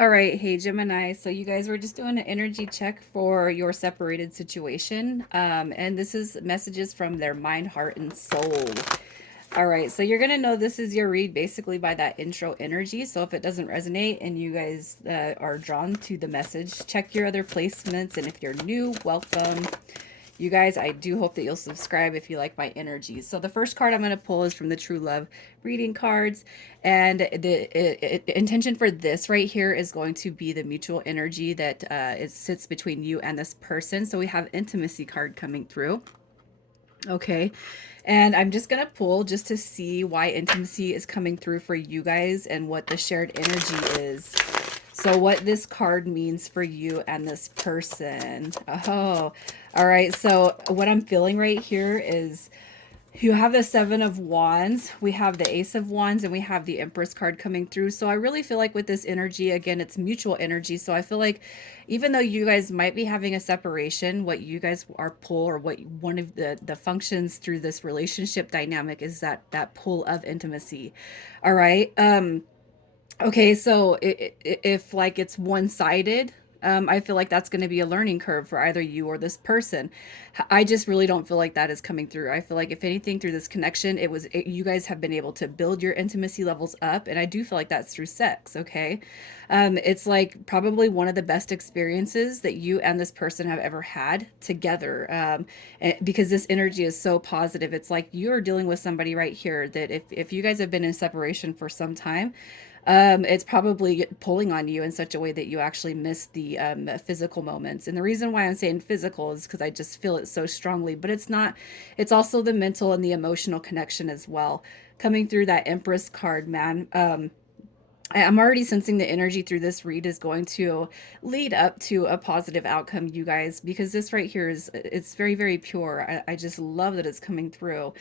All right, hey Gemini. So you guys were just doing an energy check for your separated situation. And this is messages from their mind, heart, and soul. All right, so you're gonna know this is your read basically by that intro energy. So if it doesn't resonate and you guys are drawn to the message, check your other placements. And if you're new, welcome. You guys, I do hope that you'll subscribe if you like my energies. So the first card I'm going to pull is from the True Love reading cards. And the intention for this right here is going to be the mutual energy that it sits between you and this person. So we have intimacy card coming through. Okay. And I'm just going to pull just to see why intimacy is coming through for you guys and what the shared energy is. So what this card means for you and this person. Oh, all right. So what I'm feeling right here is you have the Seven of Wands, we have the Ace of Wands, and we have the Empress card coming through. So I really feel like with this energy, again, it's mutual energy. So I feel like even though you guys might be having a separation, what you guys are pull, or what one of the functions through this relationship dynamic is that pull of intimacy. All right. Okay, so if like it's one-sided, I feel like that's going to be a learning curve for either you or this person. I just really don't feel like that is coming through. I feel like if anything through this connection, you guys have been able to build your intimacy levels up, and I do feel like that's through sex. Okay, it's like probably one of the best experiences that you and this person have ever had together, because this energy is so positive. It's like you're dealing with somebody right here that if you guys have been in separation for some time, it's probably pulling on you in such a way that you actually miss the physical moments. And the reason why I'm saying physical is because I just feel it so strongly, but it's not, it's also the mental and the emotional connection as well. Coming through that Empress card, man. I'm already sensing the energy through this read is going to lead up to a positive outcome, you guys, because this right here is, it's very, very pure. I just love that it's coming through.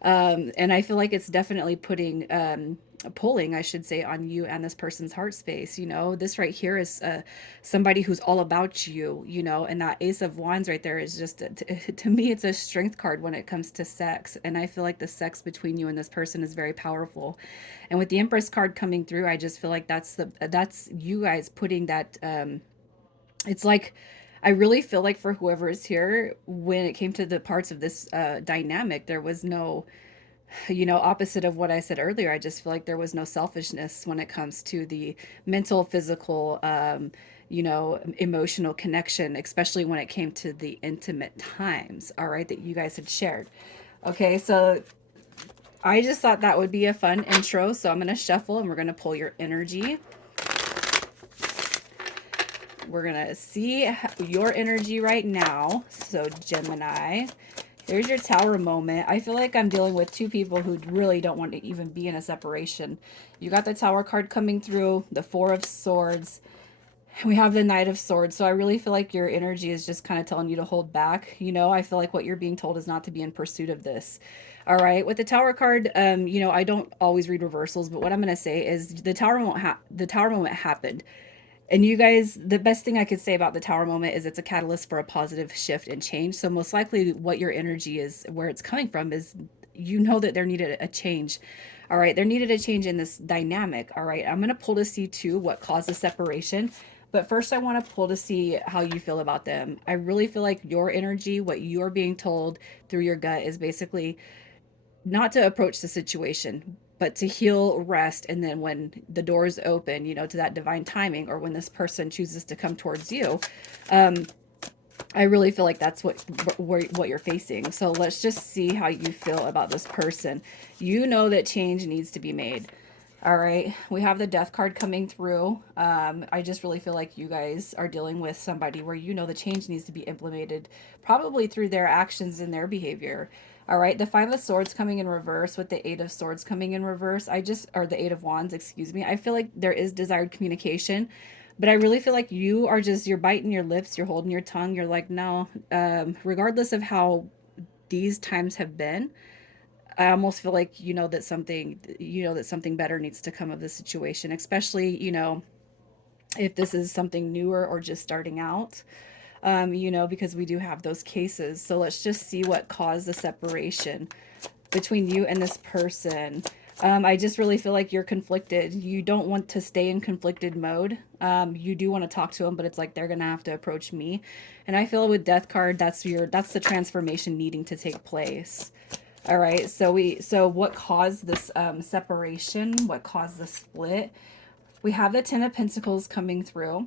And I feel like it's definitely pulling, I should say, on you and this person's heart space. You know, this right here is somebody who's all about you, you know, and that Ace of Wands right there is just, to me, it's a strength card when it comes to sex. And I feel like the sex between you and this person is very powerful. And with the Empress card coming through, I just feel like that's you guys putting that it's like I really feel like for whoever is here, when it came to the parts of this dynamic, there was no, you know, opposite of what I said earlier. I just feel like there was no selfishness when it comes to the mental, physical, you know, emotional connection, especially when it came to the intimate times, all right, that you guys had shared. Okay, so I just thought that would be a fun intro. So I'm going to shuffle and we're going to pull your energy. We're going to see your energy right now. So Gemini, here's your Tower moment. I feel like I'm dealing with two people who really don't want to even be in a separation. You got the Tower card coming through, the Four of Swords. We have the Knight of Swords. So I really feel like your energy is just kind of telling you to hold back. You know, I feel like what you're being told is not to be in pursuit of this. All right. With the Tower card, you know, I don't always read reversals, but what I'm going to say is the Tower moment happened. And you guys, the best thing I could say about the Tower moment is it's a catalyst for a positive shift and change. So most likely what your energy is, where it's coming from, is you know that there needed a change. All right, there needed a change in this dynamic. All right, I'm going to pull to see too what caused the separation. But first, I want to pull to see how you feel about them. I really feel like your energy, what you're being told through your gut, is basically not to approach the situation, but to heal, rest, and then when the doors open, you know, to that divine timing, or when this person chooses to come towards you, um, I really feel like that's what you're facing. So let's just see how you feel about this person. You know that change needs to be made. All right, we have the Death card coming through. I just really feel like you guys are dealing with somebody where you know the change needs to be implemented, probably through their actions and their behavior. All right, the Five of Swords coming in reverse with the Eight of Swords coming in reverse. Or the Eight of Wands, excuse me. I feel like there is desired communication, but I really feel like you're biting your lips, you're holding your tongue. You're like, no, regardless of how these times have been, I almost feel like you know that something better needs to come of the situation, especially, you know, if this is something newer or just starting out, you know, because we do have those cases. So let's just see what caused the separation between you and this person. I just really feel like you're conflicted. You don't want to stay in conflicted mode. You do want to talk to them, but it's like they're gonna have to approach me. And I feel with Death card, that's the transformation needing to take place. All right. So what caused this separation? What caused the split? We have the Ten of Pentacles coming through,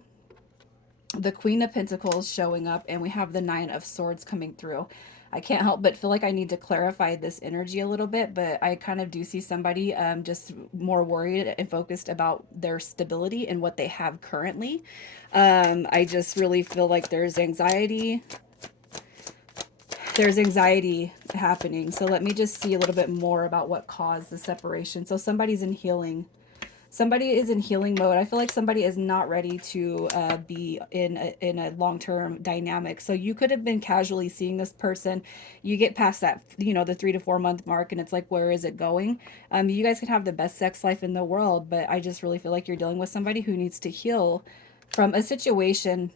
the Queen of Pentacles showing up, and we have the Nine of Swords coming through. I can't help but feel like I need to clarify this energy a little bit, but I kind of do see somebody just more worried and focused about their stability and what they have currently. I just really feel like there's anxiety happening. So let me just see a little bit more about what caused the separation. So somebody's in healing. Somebody is in healing mode. I feel like somebody is not ready to be in a long-term dynamic. So you could have been casually seeing this person. You get past that, you know, the 3 to 4 month mark, and it's like, where is it going? You guys can have the best sex life in the world, but I just really feel like you're dealing with somebody who needs to heal from a situation.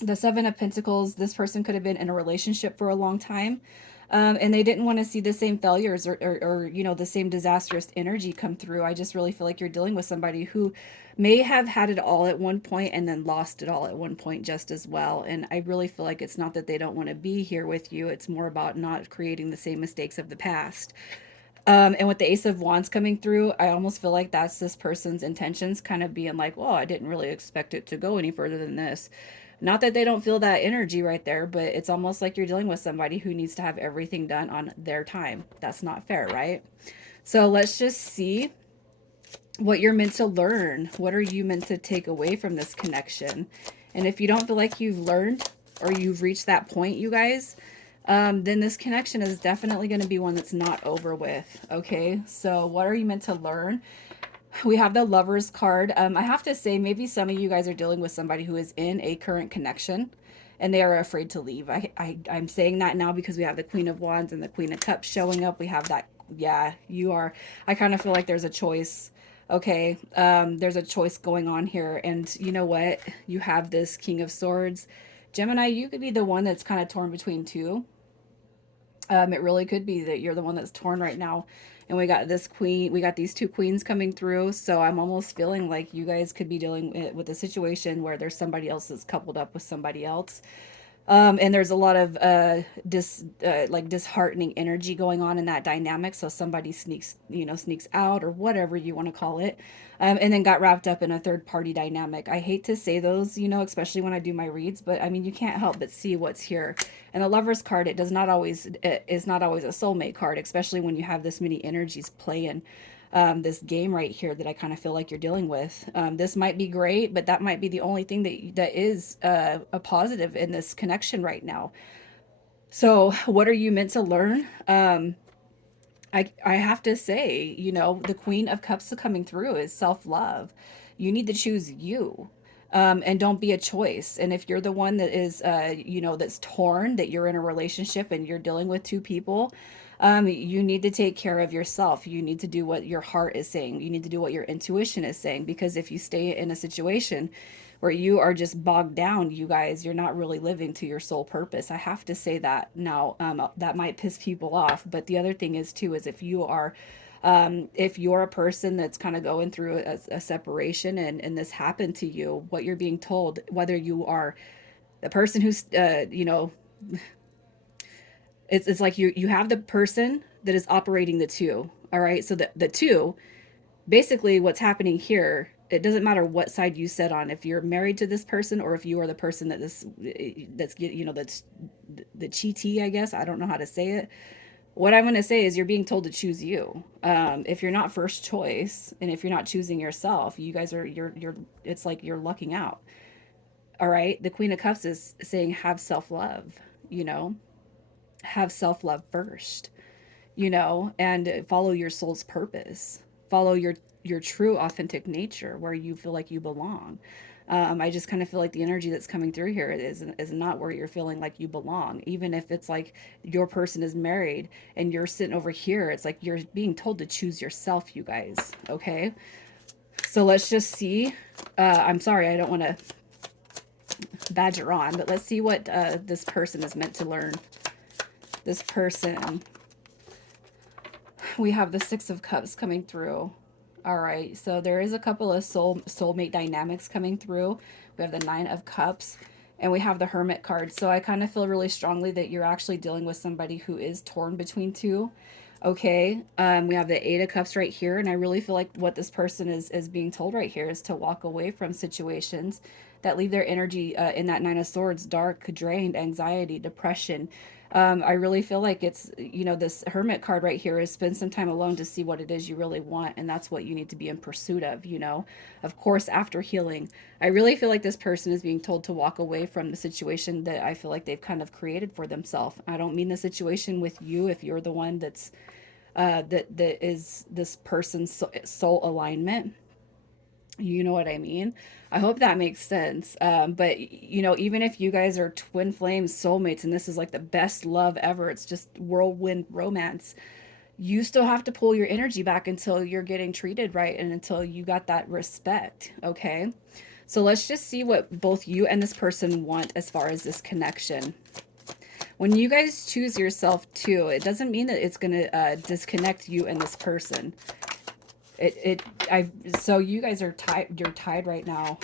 The Seven of Pentacles, this person could have been in a relationship for a long time. And they didn't want to see the same failures or, you know, the same disastrous energy come through. I just really feel like you're dealing with somebody who may have had it all at one point and then lost it all at one point just as well. And I really feel like it's not that they don't want to be here with you. It's more about not creating the same mistakes of the past. And with the Ace of Wands coming through, I almost feel like that's this person's intentions kind of being like, well, I didn't really expect it to go any further than this. Not that they don't feel that energy right there, but it's almost like you're dealing with somebody who needs to have everything done on their time. That's not fair, right? So let's just see what you're meant to learn. What are you meant to take away from this connection? And if you don't feel like you've learned or you've reached that point, you guys, then this connection is definitely going to be one that's not over with. Okay, so what are you meant to learn? We have the Lovers card. I have to say, maybe some of you guys are dealing with somebody who is in a current connection and they are afraid to leave. I'm saying that now because we have the Queen of Wands and the Queen of Cups showing up. We have that. Yeah, you are. I kind of feel like there's a choice. Okay, there's a choice going on here. And you know what? You have this King of Swords. Gemini, you could be the one that's kind of torn between two. It really could be that you're the one that's torn right now. And we got this queen, we got these two queens coming through. So I'm almost feeling like you guys could be dealing with a situation where there's somebody else that's coupled up with somebody else. And there's a lot of like disheartening energy going on in that dynamic. So somebody sneaks out or whatever you want to call it, and then got wrapped up in a third party dynamic. I hate to say those, especially when I do my reads, but I mean you can't help but see what's here. And the Lovers card, it is not always a soulmate card, especially when you have this many energies playing this game right here that I kind of feel like you're dealing with. This might be great, but that might be the only thing that is a positive in this connection right now. So, what are you meant to learn? I have to say, the Queen of Cups coming through is self love. You need to choose you. And don't be a choice. And if you're the one that is, that's torn, that you're in a relationship and you're dealing with two people, you need to take care of yourself. You need to do what your heart is saying. You need to do what your intuition is saying. Because if you stay in a situation where you are just bogged down, you guys, you're not really living to your soul purpose. I have to say that now. That might piss people off. But the other thing is, too, is if you're a person that's kind of going through a separation and this happened to you, what you're being told, whether you are the person who's, it's like you have the person that is operating the two. All right. So the two, basically what's happening here, it doesn't matter what side you sit on, if you're married to this person or if you are the person that's the cheatee, I guess. I don't know how to say it. What I'm going to say is you're being told to choose you. If you're not first choice and if you're not choosing yourself, you guys it's like you're lucking out. All right. The Queen of Cups is saying have self-love, you know, have self-love first, and follow your soul's purpose. Follow your true authentic nature where you feel like you belong. I just kind of feel like the energy that's coming through here is not where you're feeling like you belong. Even if it's like your person is married and you're sitting over here, it's like you're being told to choose yourself, you guys. Okay. So let's just see. I'm sorry, I don't want to badger on, but let's see what this person is meant to learn. This person. We have the Six of Cups coming through. All right, so there is a couple of soulmate dynamics coming through. We have the Nine of Cups, and we have the Hermit card. So I kind of feel really strongly that you're actually dealing with somebody who is torn between two. Okay, we have the Eight of Cups right here, and I really feel like what this person is being told right here is to walk away from situations that leave their energy in that Nine of Swords, dark, drained, anxiety, depression. I really feel like it's, you know, this Hermit card right here is spend some time alone to see what it is you really want. And that's what you need to be in pursuit of, you know, of course, after healing. I really feel like this person is being told to walk away from the situation that I feel like they've kind of created for themselves. I don't mean the situation with you if you're the one that's, that is this person's soul alignment. You know what I mean? I hope that makes sense. But you know, even if you guys are twin flames, soulmates, and this is like the best love ever, it's just whirlwind romance. You still have to pull your energy back until you're getting treated right and until you got that respect. Okay. So let's just see what both you and this person want as far as this connection. When you guys choose yourself too, it doesn't mean that it's going to disconnect you and this person. So you guys are tied, you're tied right now.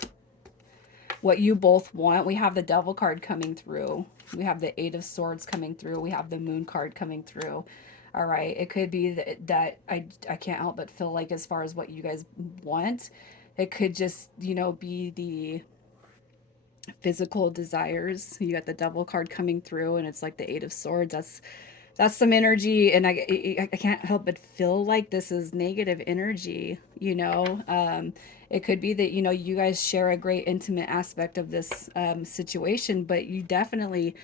What you both want, we have the Devil card coming through. We have the Eight of Swords coming through. We have the Moon card coming through. All right. It could be that I can't help but feel like as far as what you guys want, it could just, you know, be the physical desires. You got the Devil card coming through and it's like the Eight of Swords. That's some energy, and I can't help but feel like this is negative energy, you know. It could be that, you know, you guys share a great intimate aspect of this situation, but you definitely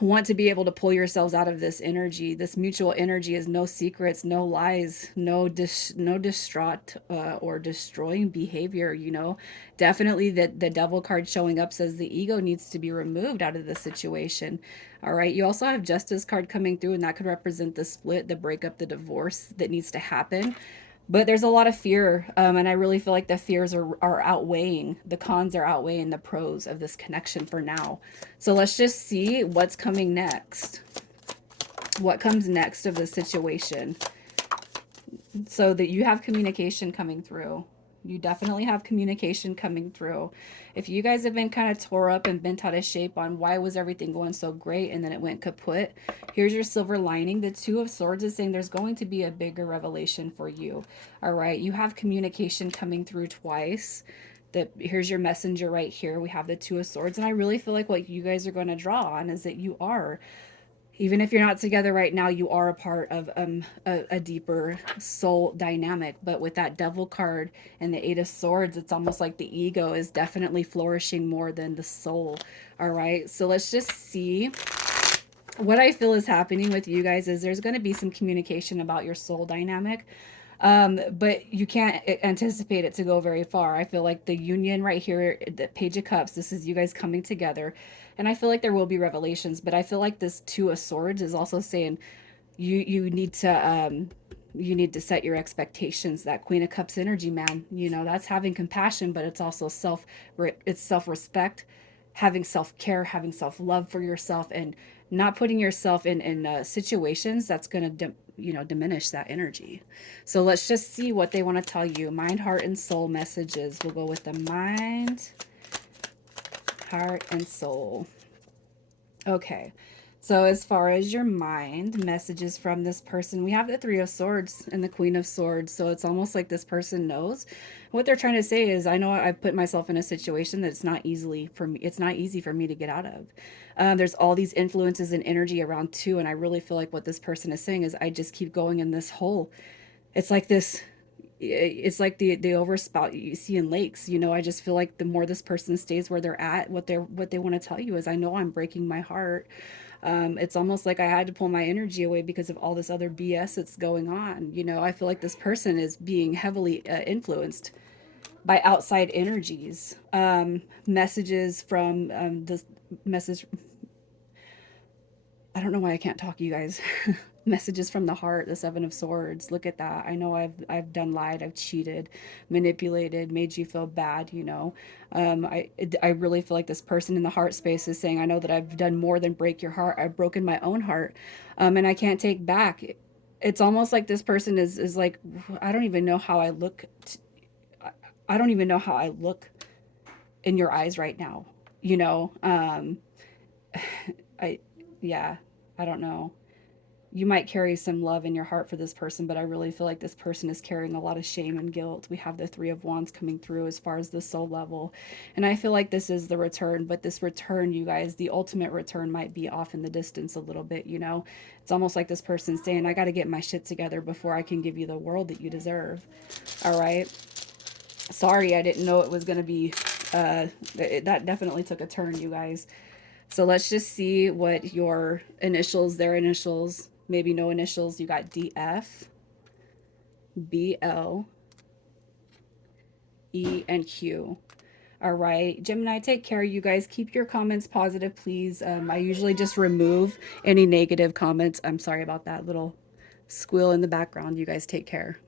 want to be able to pull yourselves out of this energy. This mutual energy is no secrets, no lies, no distraught or destroying behavior, you know. Definitely that the Devil card showing up says the ego needs to be removed out of the situation. All right. You also have Justice card coming through, and that could represent the split, the breakup, the divorce that needs to happen. But there's a lot of fear, and I really feel like the fears are outweighing, the cons are outweighing the pros of this connection for now. So let's just see what's coming next. What comes next of this situation? So that you have communication coming through. You definitely have communication coming through. If you guys have been kind of tore up and bent out of shape on why was everything going so great and then it went kaput, here's your silver lining. The Two of Swords is saying there's going to be a bigger revelation for you. All right. You have communication coming through twice. Here's your messenger right here. We have the Two of Swords. And I really feel like what you guys are going to draw on is that you are, even if you're not together right now, you are a part of a deeper soul dynamic. But with that Devil card and the Eight of Swords, it's almost like the ego is definitely flourishing more than the soul. All right. So let's just see. What I feel is happening with you guys is there's going to be some communication about your soul dynamic. But you can't anticipate it to go very far. I feel like the union right here, the Page of Cups, this is you guys coming together. And I feel like there will be revelations, but I feel like this Two of Swords is also saying you need to set your expectations. That Queen of Cups energy, man, you know, that's having compassion, but it's also it's self-respect, having self-care, having self-love for yourself, and not putting yourself in situations that's going to you know, diminish that energy. So let's just see what they want to tell you. Mind, heart, and soul messages. We'll go with the mind, heart, and soul. Okay. So as far as your mind, messages from this person, we have the Three of Swords and the Queen of Swords. So it's almost like this person knows. What they're trying to say is, I know I've put myself in a situation that it's not easily for me. It's not easy for me to get out of. There's all these influences and energy around too. And I really feel like what this person is saying is, I just keep going in this hole. It's like this, it's like the overspout you see in lakes. You know, I just feel like the more this person stays where they're at, what they want to tell you is, I know I'm breaking my heart. It's almost like I had to pull my energy away because of all this other BS that's going on. You know, I feel like this person is being heavily influenced by outside energies. Messages from this message. I don't know why I can't talk, you guys. Messages from the heart, the Seven of Swords. Look at that. I know I've done lied, I've cheated, manipulated, made you feel bad, you know. I really feel like this person in the heart space is saying, I know that I've done more than break your heart. I've broken my own heart. And I can't take back It's almost like this person is like, I don't even know how I look. I I don't even know how I look in your eyes right now. You know, I, yeah, I don't know. You might carry some love in your heart for this person, but I really feel like this person is carrying a lot of shame and guilt. We have the Three of Wands coming through as far as the soul level. And I feel like this is the return, but this return, you guys, the ultimate return might be off in the distance a little bit, you know? It's almost like this person saying, I got to get my shit together before I can give you the world that you deserve. All right. Sorry, I didn't know it was going to be, that definitely took a turn, you guys. So let's just see what your initials, their initials, maybe no initials. You got DF, BL, E, and Q. All right, Gemini, take care. You guys keep your comments positive, please. I usually just remove any negative comments. I'm sorry about that little squeal in the background. You guys take care.